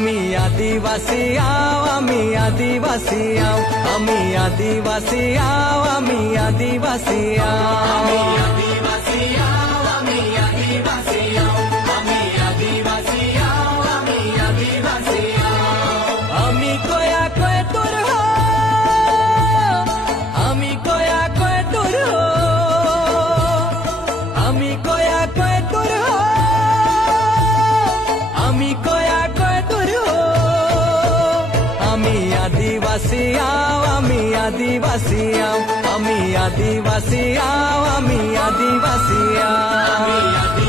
আমি আদিবাসী আও, আমি আদিবাসী আও, আমি আদিবাসী আও, আমি আদিবাসী আও, আমি আদিবাসী আও, আমি আদিবাসী আও, আমি আদিবাসী আও, আমি আদিবাসী আও। আমি কয়া কয় তোর হো, আমি কয়া কয় তোর হো, আমি কয়া কয় তোর হো, আমি কয়া কয় তোর হো। আমি আদিবাসী আও, আমি আদিবাসী আও, আমি আদিবাসী আও, আমি আদিবাসী আও, আমি